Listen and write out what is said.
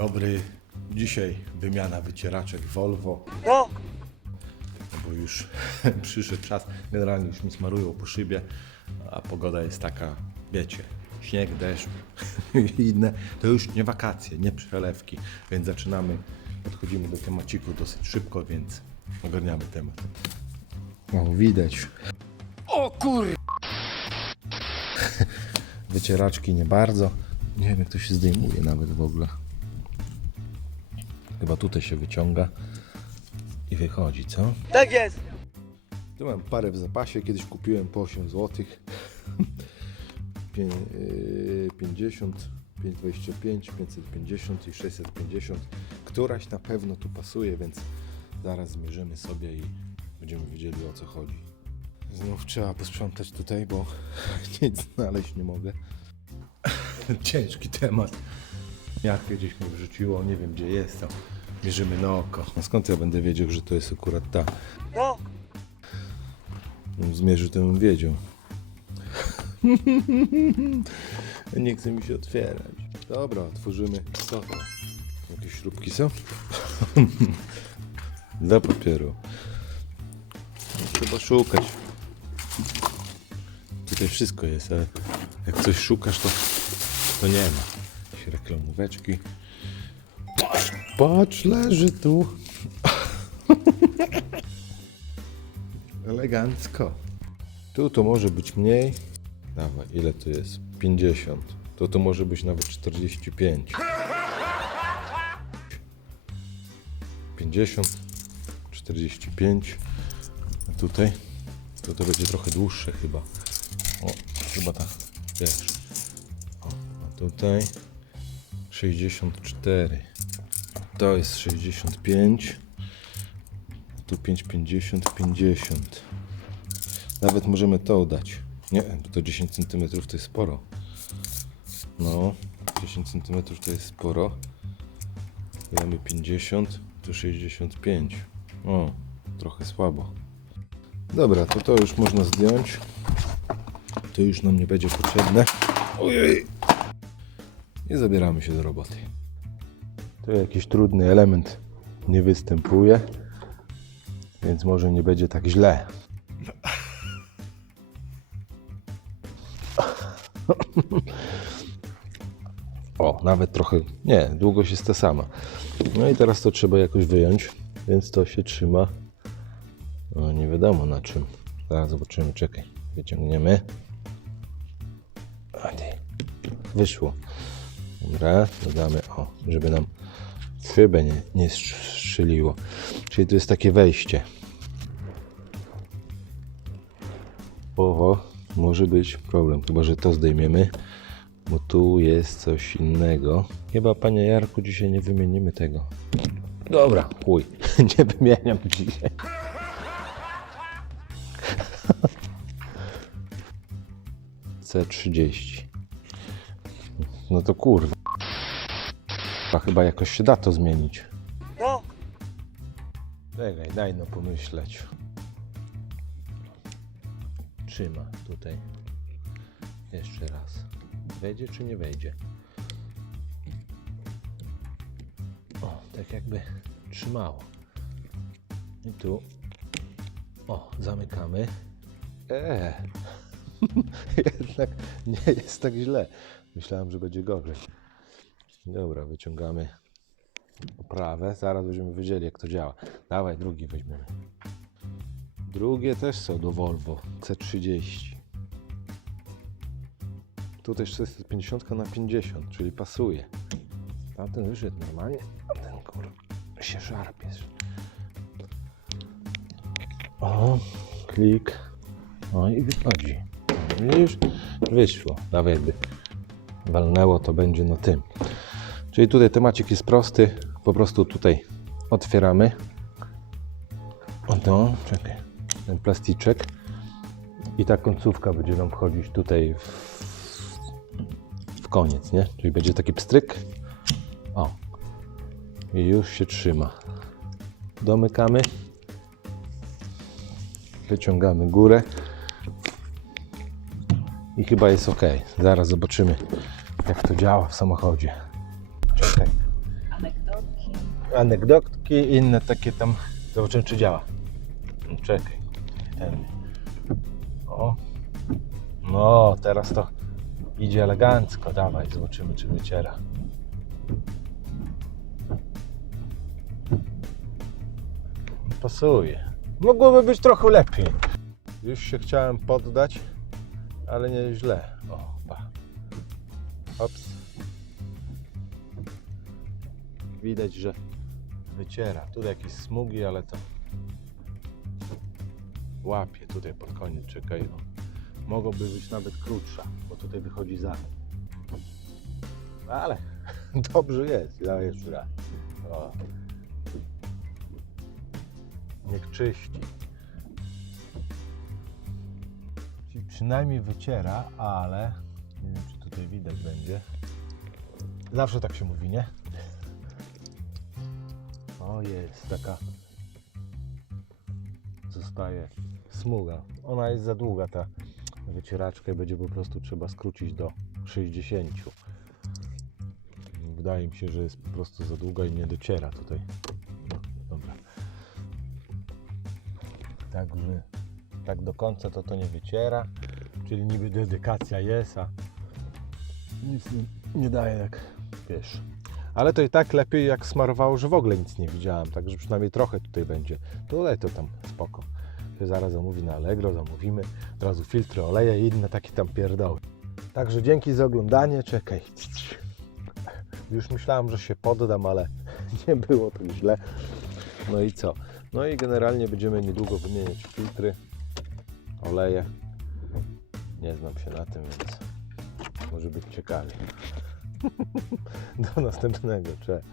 Dobry. Dzisiaj wymiana wycieraczek Volvo, No, no bo już przyszedł czas. Generalnie już mi smarują po szybie, a pogoda jest taka, wiecie, śnieg, deszcz i inne. To już nie wakacje, nie przelewki, więc zaczynamy, podchodzimy do temaciku dosyć szybko, więc ogarniamy temat. O, widać. o kur... Wycieraczki nie bardzo. Nie wiem, jak to się zdejmuje nawet w ogóle. Chyba tutaj się wyciąga i wychodzi, co? Tak jest. Tu mam parę w zapasie, kiedyś kupiłem po 8 zł. Pię- yy, 50, 525, 550 i 650. Któraś na pewno tu pasuje, więc zaraz zmierzymy sobie i będziemy wiedzieli o co chodzi. Znów trzeba posprzątać tutaj, bo nic znaleźć nie mogę. Ciężki temat. Jak gdzieś mnie wrzuciło, nie wiem gdzie jest to. Mierzymy na oko. A skąd ja będę wiedział, że to jest akurat ta? No, zmierzył, bym wiedział. Nie chce mi się otwierać. Dobra, otworzymy. Co to? Jakieś śrubki są? Dla papieru. Trzeba szukać. Tutaj wszystko jest, ale jak coś szukasz, to, to nie ma. Jakieś reklamóweczki. Patrz, leży tu. Elegancko. Tu to może być mniej. Dawaj, ile to jest? 50. To to może być nawet 45. 50, 45. A tutaj? To to będzie trochę dłuższe chyba. O, chyba tak, wiesz. O, a tutaj 64. To jest 65. Tu 5,50, 50. Nawet możemy to dać. Nie, to 10 cm to jest sporo. No, 10 cm to jest sporo. Damy 50, to 65. O, trochę słabo. Dobra, to to już można zdjąć. To już nam nie będzie potrzebne. Ojej! I zabieramy się do roboty. Jakiś trudny element nie występuje więc może nie będzie tak źle. O, nawet trochę, nie, długość jest ta sama. No i teraz to trzeba jakoś wyjąć, więc to się trzyma. No nie wiadomo na czym. Zaraz zobaczymy, czekaj. Wyciągniemy. Wyszło. Dobra, dodamy, o, żeby nam szybę nie, nie strzeliło. Czyli to jest takie wejście. Oho, może być problem, chyba że to zdejmiemy, bo tu jest coś innego. Chyba, panie Jarku, dzisiaj nie wymienimy tego. Dobra, chuj, nie wymieniam dzisiaj. C30. No to kurwa. A chyba jakoś się da to zmienić. no, Czekaj, daj no pomyśleć. Trzyma tutaj. Jeszcze raz. Wejdzie czy nie wejdzie? O, tak jakby trzymało. I tu. O, zamykamy. Eee. Jednak nie jest tak źle. Myślałem, że będzie gorzej. Dobra, wyciągamy oprawę. Zaraz będziemy wiedzieli, jak to działa. Dawaj, drugi weźmiemy. Drugie też są do Volvo C30. Tutaj 450 na 50, czyli pasuje. Tamten wyszedł normalnie, a ten kur się szarpiesz. O, klik. O i wychodzi. Widzisz? Wyszło. Dawaj, jakby walnęło, to będzie na tym. Czyli tutaj temacik jest prosty. Po prostu tutaj otwieramy. O to, czekaj, ten plasticzek. I ta końcówka będzie nam wchodzić tutaj w, w koniec, nie? Czyli będzie taki pstryk. O. I już się trzyma. Domykamy. Wyciągamy górę. I chyba jest ok. Zaraz zobaczymy, jak to działa w samochodzie. Czekaj. anegdotki i inne takie tam. Zobaczymy, czy działa. Czekaj. Ten. O. No, teraz to idzie elegancko. Dawaj, zobaczymy, czy wyciera. Pasuje. Mogłoby być trochę lepiej. Już się chciałem poddać, ale nie źle. O, pa. Ops. Widać, że wyciera. Tutaj jakieś smugi, ale to łapie tutaj pod koniec. Czekaj. O. Mogłoby być nawet krótsza, bo tutaj wychodzi za. Ale dobrze jest. Dawaj jeszcze raz. O. Niech czyści. Przynajmniej wyciera, ale nie wiem, czy tutaj widać będzie. Zawsze tak się mówi, nie? O, jest taka. Zostaje smuga. Ona jest za długa, ta wycieraczka, i będzie po prostu trzeba skrócić do 60. Wydaje mi się, że jest po prostu za długa i nie dociera tutaj. No, dobra. Także tak do końca to to nie wyciera, czyli niby dedykacja jest, a nic nie, nie daje jak wiesz. Ale to i tak lepiej jak smarowało, że w ogóle nic nie widziałem, także przynajmniej trochę tutaj będzie. Tutaj to tam spoko. Się zaraz zamówi na Allegro, zamówimy, od razu filtry oleje i inne takie tam pierdoły. Także dzięki za oglądanie, czekaj. Już myślałem, że się poddam, ale nie było tak źle. No i co? No i generalnie będziemy niedługo wymieniać filtry, oleje. Nie znam się na tym, więc może być ciekawie. Do następnego. Cześć.